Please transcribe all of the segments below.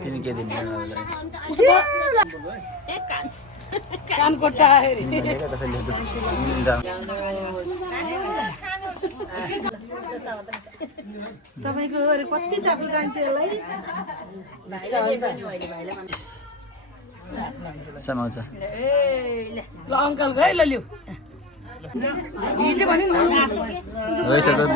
तिमी के दिने कानकोटा तपाईँको कति चाप्लो चाहिन्छ यसलाई समाउँछ ल अङ्कल गए ल लिउ भने रहिसक्यो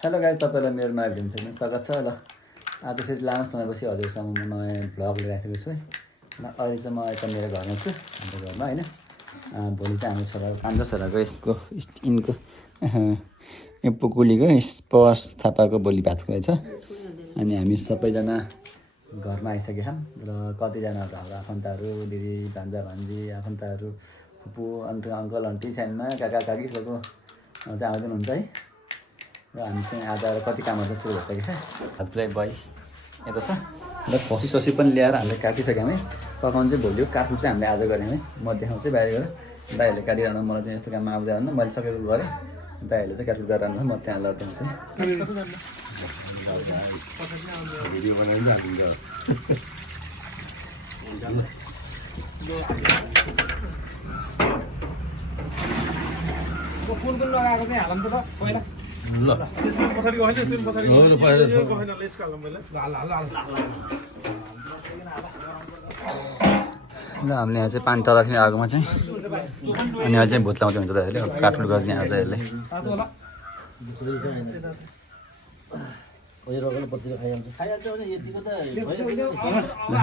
हेलो गाइस, तपाईँलाई मेरो नयाँ भिडियो फेरि स्वागत छ। ल आज फेरि लामो समयपछि हजुरसँग म नयाँ भ्लग लिइराखेको छु है। ल अहिले चाहिँ म यता मेरो घरमा छु, हाम्रो घरमा होइन। भोलि चाहिँ हाम्रो छोरा कान्छो छोराको यसको यिनको यो पुकुलीको स्पर्श थापाको भोलि भात खुवाइ छ। अनि हामी सबैजना घरमा आइसकेका छौँ र कतिजना हाम्रो आफन्तहरू, दिदी भान्जा भान्जी, आफन्तहरू, फुपू, अन्त अङ्कल आन्टी, साइनमा काका काकी सबैको चाहिँ आउँदै हुनुहुन्छ है। र हामी चाहिँ आज आएर कति कामहरू सुरु भइसकेको छ। हातपुरै बाई यता छ र खसी ससी पनि ल्याएर हामीले काटिसक्यौँ है। पकाउनु चाहिँ भोलि काट्नु चाहिँ हामीले आज गऱ्यौँ है। म देखाउँछु बाहिर गएर दाइहरूले काटिरहनु, मलाई चाहिँ यस्तो काममा आउँदैन, मैले सकेको गरेँ। दाइहरूले चाहिँ काटकुट गरेर म त्यहाँ लड्दै ल हामीले यहाँ चाहिँ पानी तताएको थियो आगोमा चाहिँ। अनि अहिले चाहिँ भुत लाउँछ हुन्छ दाइहरूले काटकुट गरिदिने आज यसलाई।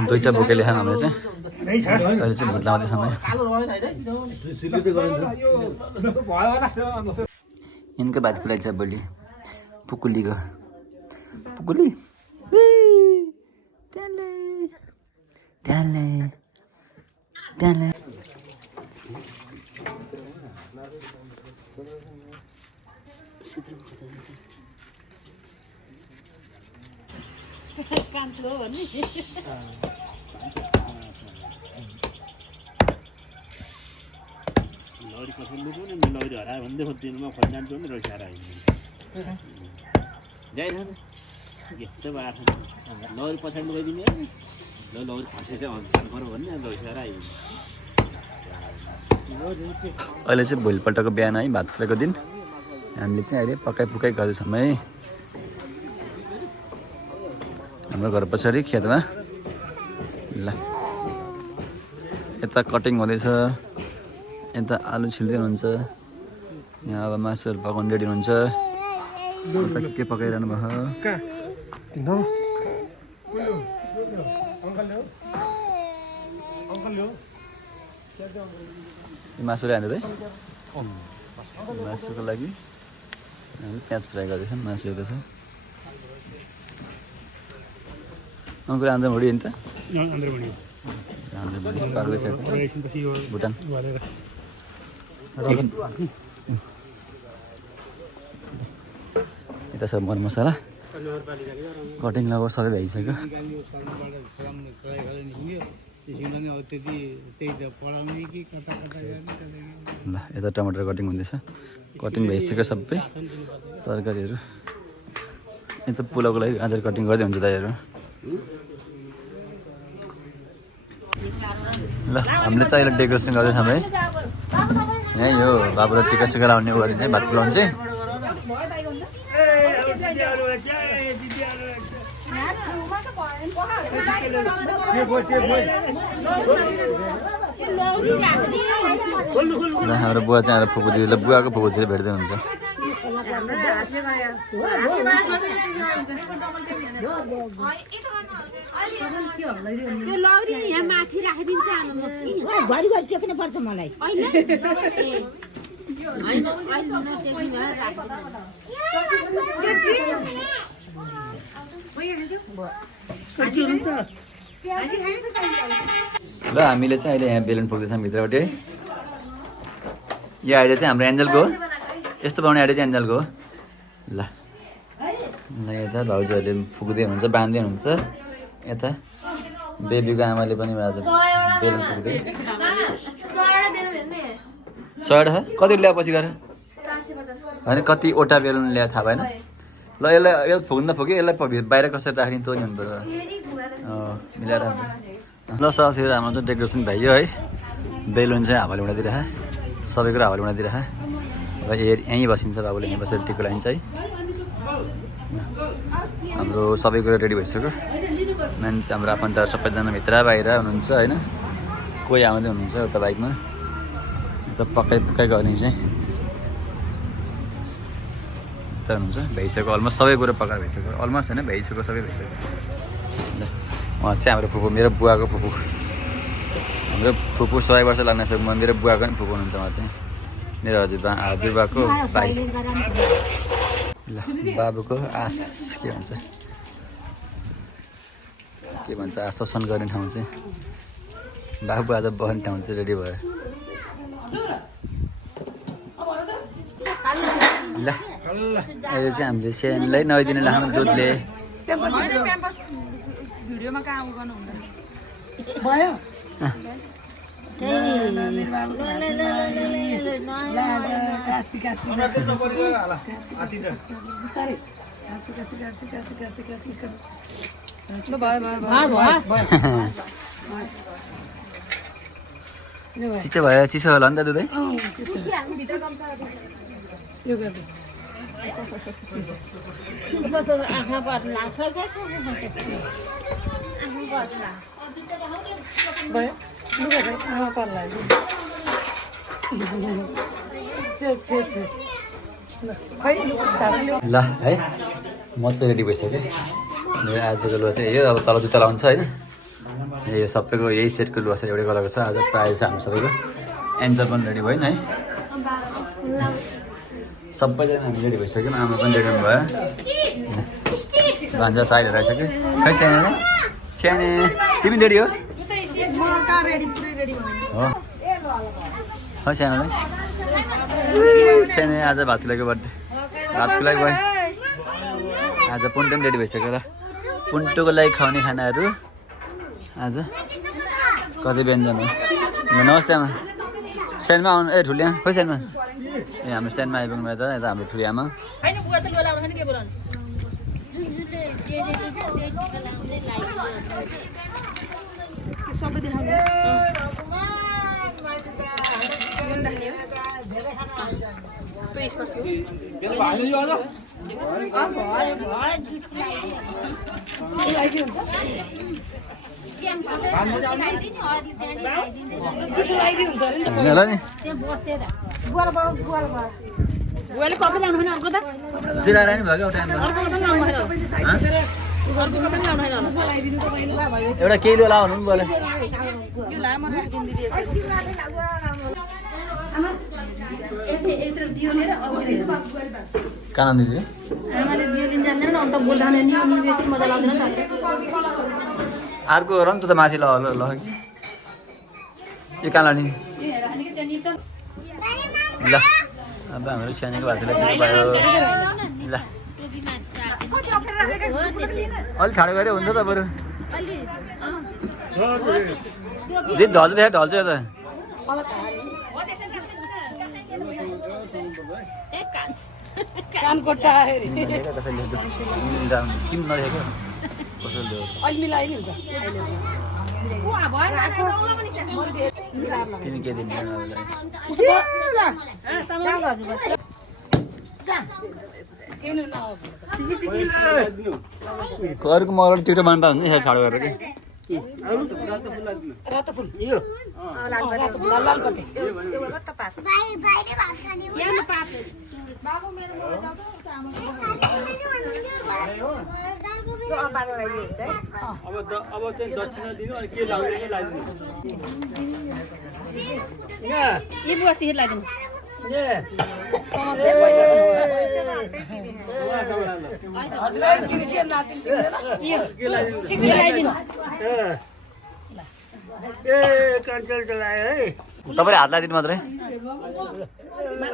दुईवटा बोकेले खान हामीले चाहिँ अहिले चाहिँ भुत लाउँदैछ समय। यिनको भात खुवाइ छ भोलि पुकुलीको पुकुली कान्छो भन्ने लौरी पसंद को नहीं लौरी हरा बंदे होते हैं मैं फंजान तो नहीं रोशा रहा है जाए ना ये सब आ लौरी पसंद को नहीं लो लौरी फांसे से हम करो बंदे रोशा रहा है। अहिले चाहिँ भोलिपल्टको बिहान है, भात खुवाइको दिन। हामीले चाहिँ अहिले पकाइ गर्दैछौँ है हाम्रो घर पछाडि खेतमा। ल यता कटिङ हुँदैछ, यता आलु छिल्दै हुनुहुन्छ, यहाँ अब मासुहरू पकाउनु रेडी हुन्छ। यता के पकाइरहनु भएको मासु ल्याएर है। मासुको लागि हामी प्याज फ्राई गर्दैछौँ। मासु यता छ। अङ्कुर आन्द्रा भुँडी नि त पाक्दैछ भुटान। यता छ मर मसला कटिङ लगभग सबै भइसक्यो। ल यता टमाटर कटिङ हुँदैछ, कटिङ भइसक्यो सबै तरकारीहरू। यता पुलाउको लागि गाजर कटिङ गर्दै हुन्छ दाइहरू। ल हामीले चाहिँ अहिले डेकोरेसन गर्दैछौँ है। यहीँ यो बाबुलाई टिका सिका लाउने गरी चाहिँ भात खुवाउनु चाहिँ। हाम्रो बुवा चाहिँ आएर फुपू दिदीलाई बुवाको फुपू दिदी भेट्दै हुन्छ। ल हामीले चाहिँ अहिले यहाँ बेलुन फुक्दैछौँ भित्रबाट है। यो आइडिया चाहिँ हाम्रो एन्जलको हो। यस्तो बनाउने आइडिया चाहिँ एन्जलको हो। ल यता भाउजूहरूले फुक्दै हुनुहुन्छ, बाँध्दै हुनुहुन्छ। यता बेबीको आमाले पनि आज बेलुन फुक्दै। 100वटा छ? कति ल्यायो पछि गएर? होइन कतिवटा बेलुन ल्यायो थाहा भएन। ल यसलाई यो फुक्नु त फुक्यो, यसलाई बाहिर कसरी राख्ने त्यो नि हुनु पऱ्यो। मिलाएर ल साथीहरू हाम्रो चाहिँ डेकोरेसन भइयो है। बेलुन चाहिँ हावाले उडाइदिइरह, सबै कुरा हावाले उडाइदिइरह। र यहीँ बसिन्छ बाबुले, यहीँ बसेर टिको लाइन्छ है। हाम्रो सबै कुरा रेडी भइसक्यो। मान्छे हाम्रो आफन्तहरू सबैजना भित्र बाहिर हुनुहुन्छ होइन। कोही आउँदै हुनुहुन्छ उता बाइकमा, उता पक्कै गर्ने चाहिँ उता हुनुहुन्छ। भइसक्यो अलमोस्ट सबै कुरा पकाएर भइसक्यो, अलमोस्ट होइन भइसक्यो, सबै भइसक्यो। ल उहाँ चाहिँ हाम्रो फुपू, मेरो बुवाको फुपू। हाम्रो फुपू 100 वर्ष लाग्न सक्छ। मेरो बुवाको पनि फुपू हुनुहुन्छ उहाँ चाहिँ, मेरो हजुरबाको भाइ। ल बाबुको आस के भन्छ आश्वासन गर्ने ठाउँ चाहिँ बाबु आज बस्ने ठाउँ चाहिँ रेडी भयो। ल अहिले चाहिँ हामीले सेनलाई नुहाइदिनु लाग्नु दुधले। भिडियोमा कहाँ गर्नु हुँदैन भयो। चिसो भयो, चिसो होला नि त दुधै। ल है म चाहिँ रेडी भइसकेँ। मेरो आजको लुगा चाहिँ यो अब तल जुत्ता लाउँछ होइन। यो सबैको यही सेटको लुगा छ, एउटै कलरको छ। आज प्रायः छ हाम्रो सबैको। एन्जल पनि रेडी भयो नि है, सबैजना हामी रेडी भइसक्यौँ। आमा पनि रेडी भयो, भान्जा साइडहरू आइसक्यो। खै सानो सानो तिमी रेडी हो? हो खै सानोलाई सानो आज भातुलाको बर्थडे, भातको लागि भयो। आज पुन्टु पनि रेडी भइसक्यो। ल पुन्टुको लागि खुवाउने खानाहरू आज कति व्यञ्जन हो। नमस्ते आमा, सानोमा आउनु। ए ठुली खोइ सानोमा, ए हाम्रो सानोमा आइपुग्नु भयो त। यता हाम्रो ठुली आमा। ल नि जिराएर नि भयो क्या एउटा केही लुगा लाउनु पनि बोले। कान दिदी अर्को गर नि त माथि ल ल कि यो कहाँ लाने। ल अब हाम्रो सानोको भातलाई भयो। ल अलि ठाडो गरे हुन्छ त बरु। दिदी ढल्छ देखा ढल्छ यता। कान कोट्टा कसैले किन नदेखेको कसैले अलि मिलाइ नि हुन्छ। तिमी के दिने घरको मगर टिकट बान्दा हुन्छ नि ठाडो गरेर कि रातो फुल यो लाल पत्ते बाबु मेरो अब चाहिँ दक्षिणा दिनु अनि के लाउने के लाइदिनु। यी बुवा सिर लाइदिनु। तपाईँले हात लगाइदिनु मात्रै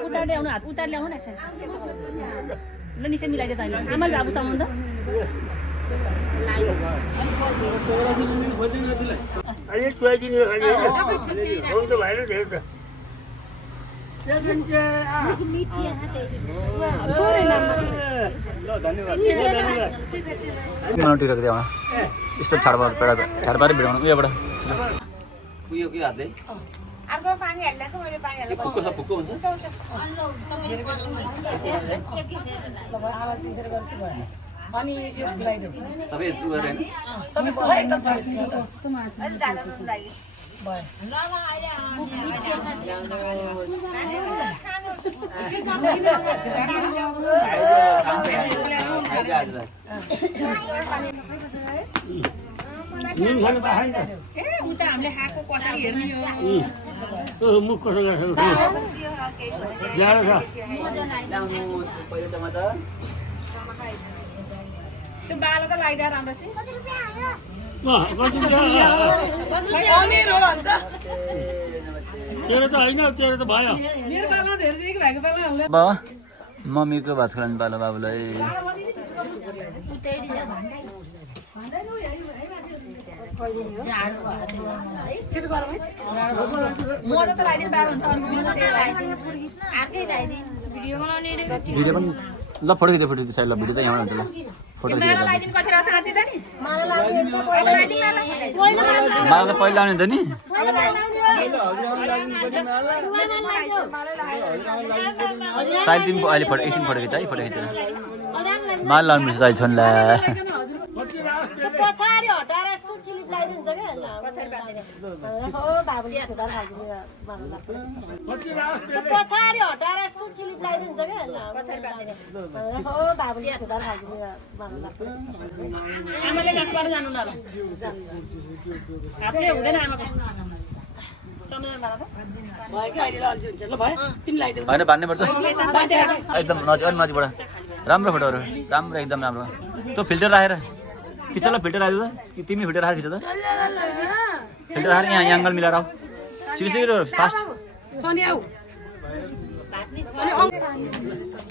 उतार्दै आउनु हात उतार्दै आउनु न यसरी ल निसे मिलाइदियो त होइन आमाले बाबु सम्बन्ध टिक राख्दै यस्तो छाडबार भिडाउनु उयोबाट उयो के हातले अर्को पानी हाल्लाको मैले पानी हाल्ला फुक्को छ फुक्को हुन्छ अनि यो मिलाइदियो सबै उयो हैन सबै भयो एकदम फ्रेस अलि जानु लागि उता हामीले खाएको कसरी हेर्ने यो मुख कसो गर्छ त्यो बालो त लगाइदिएर राम्रोसी तेरो त होइन तेरो त भयो मम्मीको भात खुवाउनु पालो बाबुलाई भिडियो पनि ल फोटो खिच्दै साइड ल भिडियो त यहाँ हुन्छ ल फोटो खिच्दै मलाई त पहिला आउने हुन्छ नि साइड तिमी अहिले फोटो एकछिन फोटो खिच है फोटो खिचेर माल लाउनु पर्छ साइड छोन्ला पछाडि हटाएर यसो क्लिप लगाइदिन्छ क्या हो बाबुले छुदा खाइदिने पछाडि हटाएर यसो क्लिप लगाइदिन्छ क्या हो बाबुले छुदा खाइदिने आमाले गाडीबाट जानु न ल हातले हुँदैन आमाको भयो कि अहिले अल्छी हुन्छ ल भयो तिमी लगाइदेऊ होइन बान्नै पर्छ एकदम नजिक अलि नजिकबाट राम्रो फोटोहरू राम्रो एकदम राम्रो त्यो फिल्टर राखेर खिच ल फिल्टर राख्यो त कि तिमी फिल्टर राखेर खिच त फिल्टर राखेर यहाँ एङ्गल मिलाएर आऊ छिटो फास्ट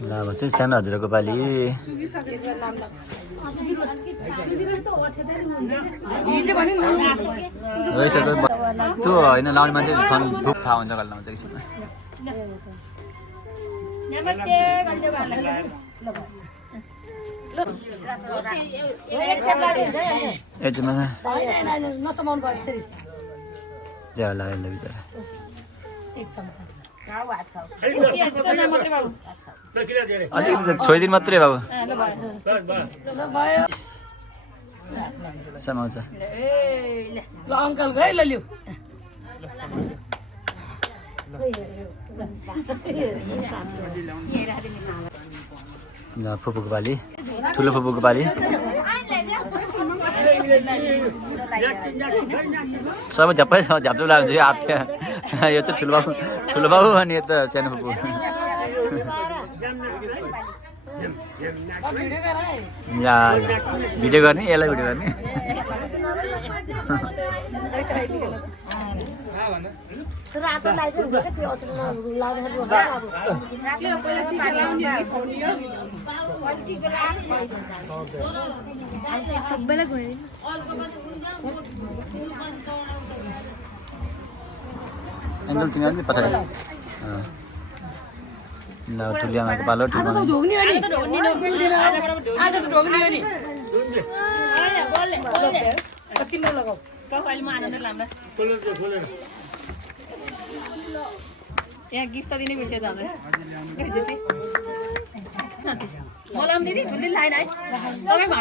ल भन्छ सानो हजुरको पालि रहिसक्यो त्यो होइन लाउने मान्छे छन् धुप थाहा हुन्छ कहिले लाउँछ एकछिनमा एकछिनमा नसमाउनु पर्छ ज्याउ लाग्यो ल बिचरा अलिकति छोइदिनु मात्रै बाबु समाउँछ ल अङ्कल गए ल लिउ ल फुपूको पालि ठुलो फुपूको पालि सबै झ्याप्पै छ झ्याप्पै लाग्छ यो आप्या यो चाहिँ ठुलो बाबु अनि यो त सानो फुपू ल भिडियो गर्ने यसलाई भिडियो गर्ने रातो लगाइदिन्छ क्या त्यो असर लाउँदाखेरि सबैलाई गयो एङ्गल तिमी अलिक पछाडि ल ठुली आमाको पालो ठुलो ढोग्ने हो नि आज त ढोग्ने हो नि तिम्रो लगाऊ अहिले म हालेर लाम्ला यहाँ गिफ्ट त दिनै बिर्सेछ हामीलाई मलाई पनि दिदी ठुल्दी लाइन है तपाईँ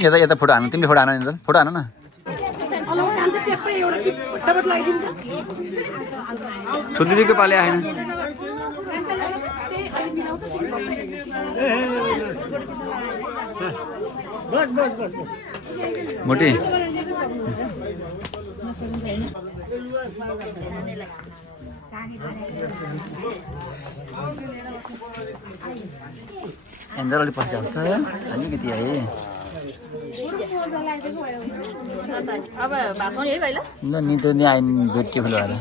यता यता फोटो हान्नु तिमीले फोटो हान नि फोटो हान न ठुलो दिदीको पाले आएन बस मोटी एन्जर अलिक पछि आउँछ अलिकति है अब भएको नि है भाइ ल ल नितो नि आइन भेट्टी फुल भएर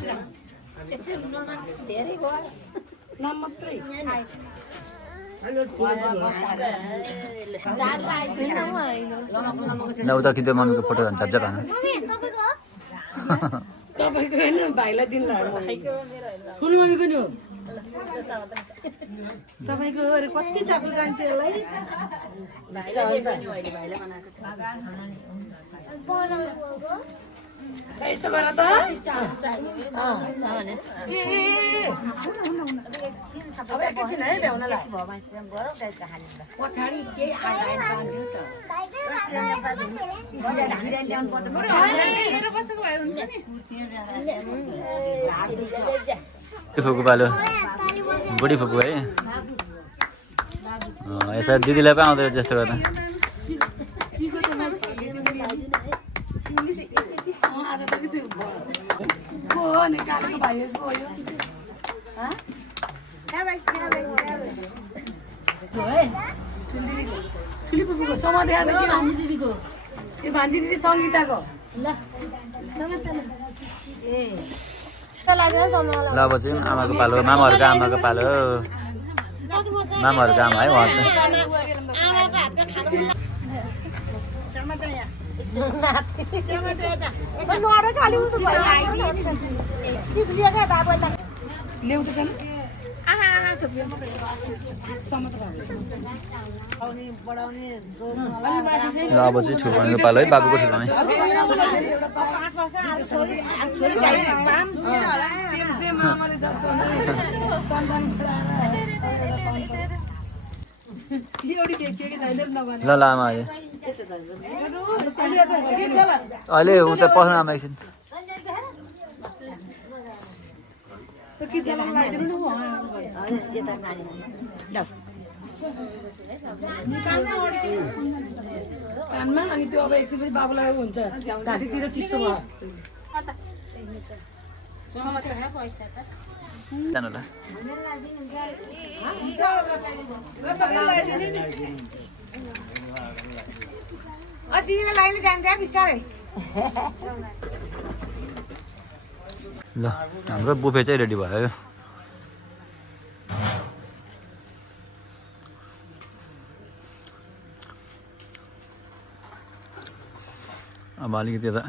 ल उता कि त्यो मम्मीको फोटो झन् चार्जर हान तपाईँको होइन भाइलाई दिनु ठुलो मम्मीको नि हो तपाईँको अरे कति चाप्लो जान्छ यसलाई यसो गर त अब एकैछिन है भ्याउनलाई पछाडि केही फुपू पालो बुढी फुपू है यसो दिदीलाई पो आउँदैन जस्तो गर्दा ठुलीपुको समाधि भान्जी दिदीको त्यो भान्जी दिदी सङ्गीताको ल ल अब चाहिँ आमाको पालो मामाहरूको आमाको पालो मामाहरूको आमा है उहाँ चाहिँ ल्याउ त सानो ल अब चाहिँ ठुल्पानीको पालो है बाबुको ठुल्पानी ल ल आमा अहिले उता पस्नु आमा एकछिन कानमा अनि त्यो अब एकछिन बाबुलाई हुन्छ घाँटीतिर चिस्तो भयो जानु ल ल हाम्रो बुफे चाहिँ रेडी भयो अब अलिकति यता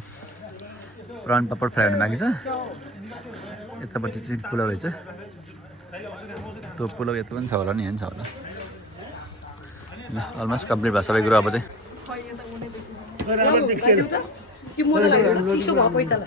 प्रान पापड फ्राई हुनु बाँकी छ यतापट्टि चाहिँ पुलाउ रहेछ त्यो पुलाउ यता पनि छ होला नि होइन छ होला ल अलमोस्ट कम्प्लिट भयो सबै कुरो अब चाहिँ चिसो भयो पैताला